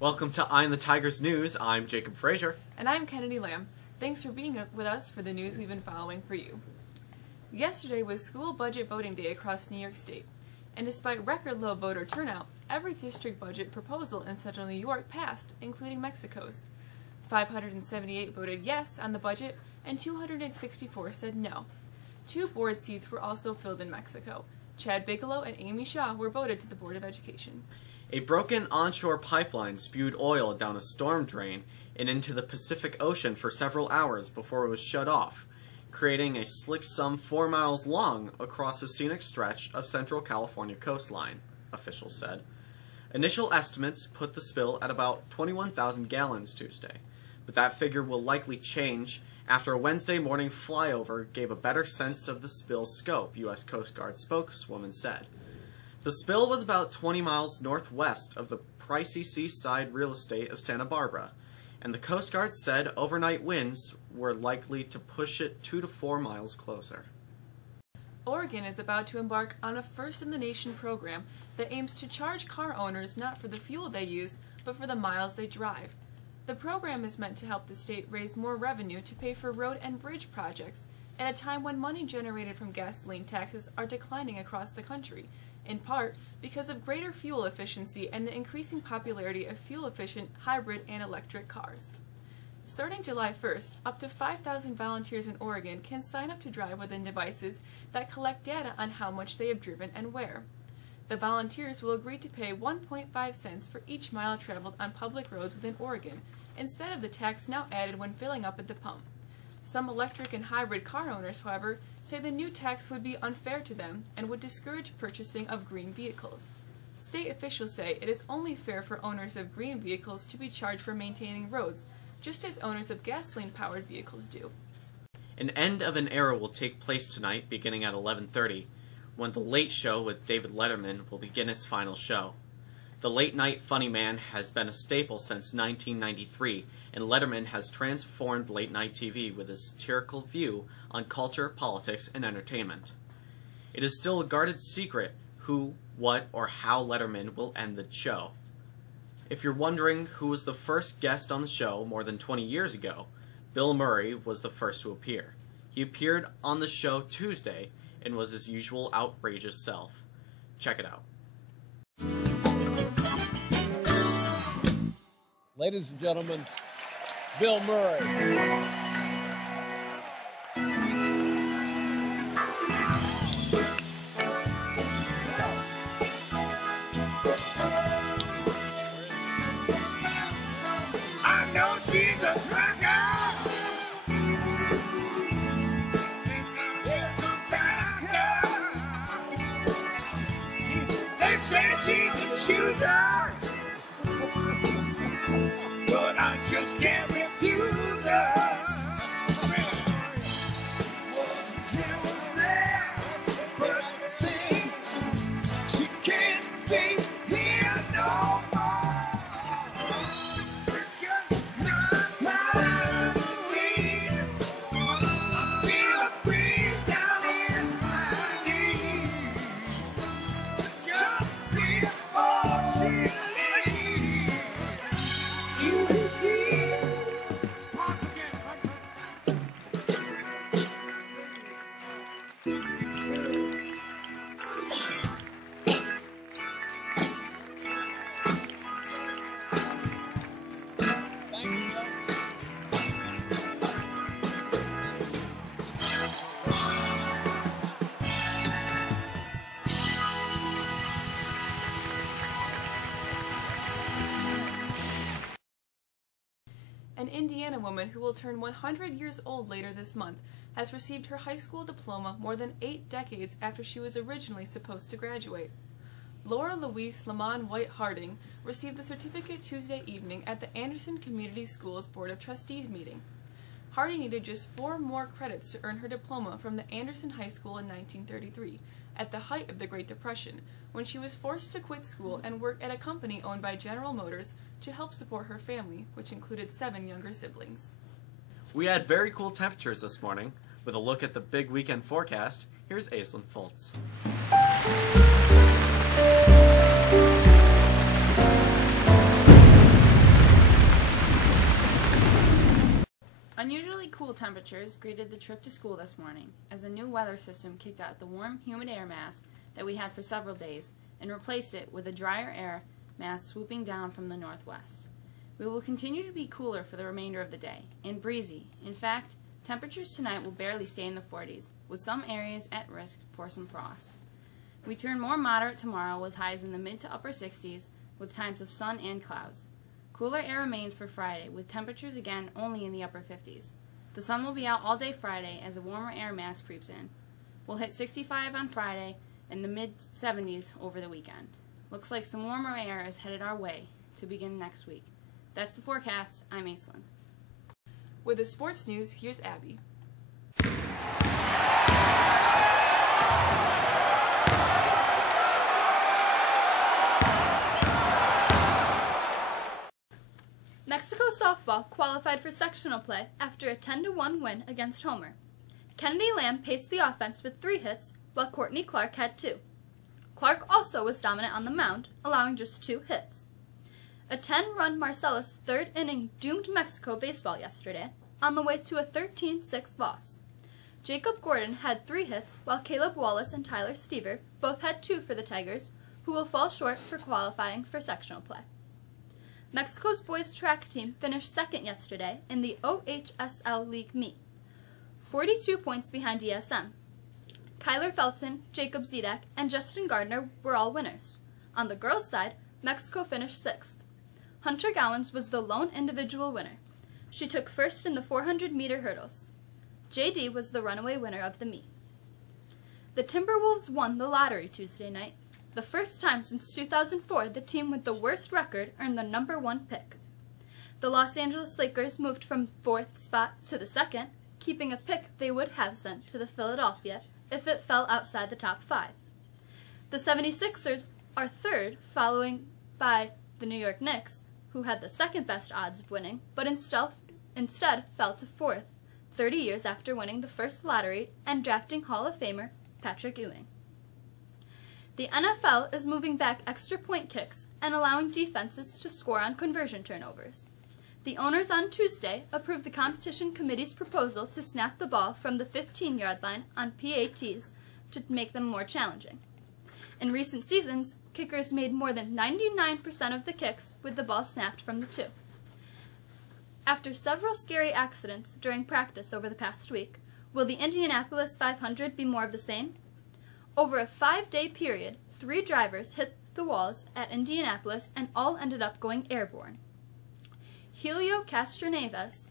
Welcome to Eye on the Tigers News. I'm Jacob Frazier. And I'm Kennedy Lamb. Thanks for being with us for the news we've been following for you. Yesterday was school budget voting day across New York State. And despite record low voter turnout, every district budget proposal in central New York passed, including Mexico's. 578 voted yes on the budget, and 264 said no. 2 board seats were also filled in Mexico. Chad Bigelow and Amy Shaw were voted to the Board of Education. A broken onshore pipeline spewed oil down a storm drain and into the Pacific Ocean for several hours before it was shut off, creating a slick some 4 miles long across the scenic stretch of Central California coastline, officials said. Initial estimates put the spill at about 21,000 gallons Tuesday, but that figure will likely change after a Wednesday morning flyover gave a better sense of the spill's scope, U.S. Coast Guard spokeswoman said. The spill was about 20 miles northwest of the pricey seaside real estate of Santa Barbara, and the Coast Guard said overnight winds were likely to push it 2 to 4 miles closer. Oregon is about to embark on a first-in-the-nation program that aims to charge car owners not for the fuel they use, but for the miles they drive. The program is meant to help the state raise more revenue to pay for road and bridge projects at a time when money generated from gasoline taxes are declining across the country, in part because of greater fuel efficiency and the increasing popularity of fuel-efficient hybrid and electric cars. Starting July 1st, up to 5,000 volunteers in Oregon can sign up to drive within devices that collect data on how much they have driven and where. The volunteers will agree to pay 1.5 cents for each mile traveled on public roads within Oregon, instead of the tax now added when filling up at the pump. Some electric and hybrid car owners, however, say the new tax would be unfair to them and would discourage purchasing of green vehicles. State officials say it is only fair for owners of green vehicles to be charged for maintaining roads, just as owners of gasoline-powered vehicles do. An end of an era will take place tonight, beginning at 11:30, when The Late Show with David Letterman will begin its final show. The late-night funny man has been a staple since 1993, and Letterman has transformed late-night TV with his satirical view on culture, politics, and entertainment. It is still a guarded secret who, what, or how Letterman will end the show. If you're wondering who was the first guest on the show more than 20 years ago, Bill Murray was the first to appear. He appeared on the show Tuesday and was his usual outrageous self. Check it out. Ladies and gentlemen, Bill Murray. I know she's a trucker. They say she's a chooser, but I just can't refuse her. She can't be here no more. Just not my way. I feel a breeze down in my knees. Just before she leaves, she was here. Talk again. Thank you, Joe. An Indiana woman who will turn 100 years old later this month has received her high school diploma more than 8 decades after she was originally supposed to graduate. Laura Louise Lamont White Harding received the certificate Tuesday evening at the Anderson Community Schools Board of Trustees meeting. Harding needed just 4 more credits to earn her diploma from the Anderson High School in 1933, at the height of the Great Depression, when she was forced to quit school and work at a company owned by General Motors to help support her family, which included 7 younger siblings. We had very cool temperatures this morning. With a look at the big weekend forecast, here's Aislinn Fultz. temperatures greeted the trip to school this morning as a new weather system kicked out the warm, humid air mass that we had for several days and replaced it with a drier air mass swooping down from the northwest. We will continue to be cooler for the remainder of the day and breezy. In fact, temperatures tonight will barely stay in the 40s, with some areas at risk for some frost. We turn more moderate tomorrow with highs in the mid to upper 60s with times of sun and clouds. Cooler air remains for Friday with temperatures again only in the upper 50s. The sun will be out all day Friday as a warmer air mass creeps in. We'll hit 65 on Friday and the mid 70s over the weekend. Looks like some warmer air is headed our way to begin next week. That's the forecast. I'm Aislinn. With the sports news, here's Abby. Mexico softball qualified for sectional play after a 10-1 win against Homer. Kennedy Lamb paced the offense with 3 hits, while Courtney Clark had 2. Clark also was dominant on the mound, allowing just 2 hits. A 10-run Marcellus third inning doomed Mexico baseball yesterday, on the way to a 13-6 loss. Jacob Gordon had 3 hits, while Caleb Wallace and Tyler Stever both had 2 for the Tigers, who will fall short for qualifying for sectional play. Mexico's boys track team finished second yesterday in the OHSL League meet, 42 points behind ESM. Kyler Felton, Jacob Zedek, and Justin Gardner were all winners. On the girls' side, Mexico finished 6th. Hunter Gowans was the lone individual winner. She took first in the 400-meter hurdles. JD was the runaway winner of the meet. The Timberwolves won the lottery Tuesday night. The first time since 2004 the team with the worst record earned the number 1 pick. The Los Angeles Lakers moved from 4th spot to the 2nd, keeping a pick they would have sent to the Philadelphia if it fell outside the top 5. The 76ers are 3rd, following by the New York Knicks, who had the 2nd best odds of winning, but instead fell to 4th, 30 years after winning the first lottery and drafting Hall of Famer Patrick Ewing. The NFL is moving back extra point kicks and allowing defenses to score on conversion turnovers. The owners on Tuesday approved the competition committee's proposal to snap the ball from the 15-yard line on PATs to make them more challenging. In recent seasons, kickers made more than 99% of the kicks with the ball snapped from the 2. After several scary accidents during practice over the past week, will the Indianapolis 500 be more of the same? Over a 5-day period, 3 drivers hit the walls at Indianapolis and all ended up going airborne. Helio Castroneves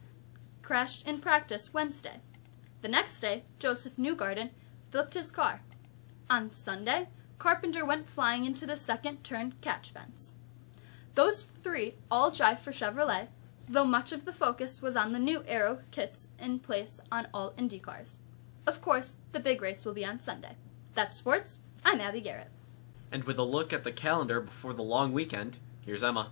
crashed in practice Wednesday. The next day, Joseph Newgarden flipped his car. On Sunday, Carpenter went flying into the second-turn catch fence. Those 3 all drive for Chevrolet, though much of the focus was on the new aero kits in place on all Indy cars. Of course, the big race will be on Sunday. That's sports. I'm Abby Garrett. And with a look at the calendar before the long weekend, here's Emma.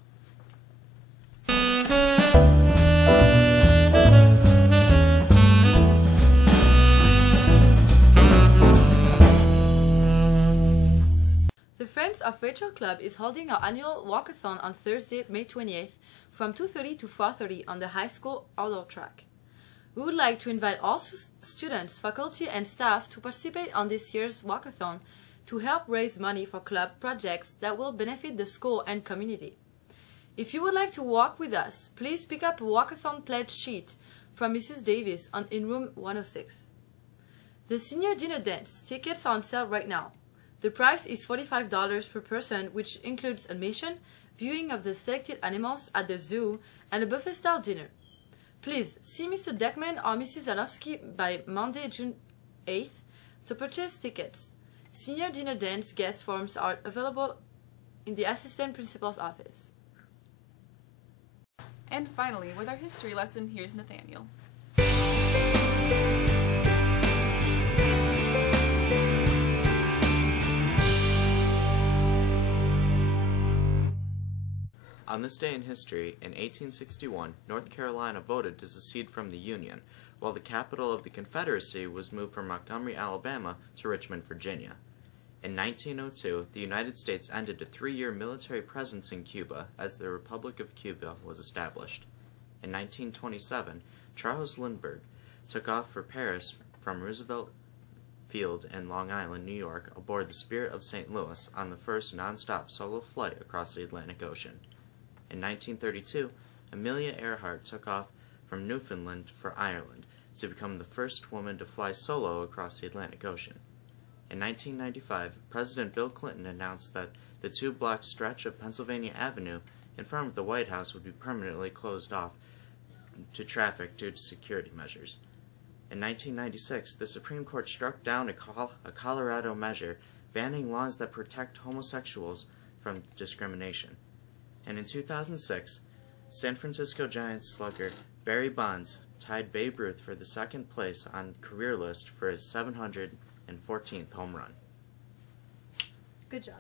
The Friends of Rachel Club is holding our annual walkathon on Thursday, May 28th from 2:30 to 4:30 on the high school outdoor track. We would like to invite all students, faculty, and staff to participate on this year's walkathon to help raise money for club projects that will benefit the school and community. If you would like to walk with us, please pick up a walkathon pledge sheet from Mrs. Davis in room 106. The senior dinner dance tickets are on sale right now. The price is $45 per person, which includes admission, viewing of the selected animals at the zoo, and a buffet-style dinner. Please see Mr. Deckman or Mrs. Zanowski by Monday, June 8th to purchase tickets. Senior dinner dance guest forms are available in the assistant principal's office. And finally, with our history lesson, here's Nathaniel. On this day in history, in 1861, North Carolina voted to secede from the Union, while the capital of the Confederacy was moved from Montgomery, Alabama to Richmond, Virginia. In 1902, the United States ended a 3-year military presence in Cuba as the Republic of Cuba was established. In 1927, Charles Lindbergh took off for Paris from Roosevelt Field in Long Island, New York, aboard the Spirit of St. Louis on the first non-stop solo flight across the Atlantic Ocean. In 1932, Amelia Earhart took off from Newfoundland for Ireland to become the first woman to fly solo across the Atlantic Ocean. In 1995, President Bill Clinton announced that the 2-block stretch of Pennsylvania Avenue in front of the White House would be permanently closed off to traffic due to security measures. In 1996, the Supreme Court struck down a Colorado measure banning laws that protect homosexuals from discrimination. And in 2006, San Francisco Giants slugger Barry Bonds tied Babe Ruth for the second place on the career list for his 714th home run. Good job.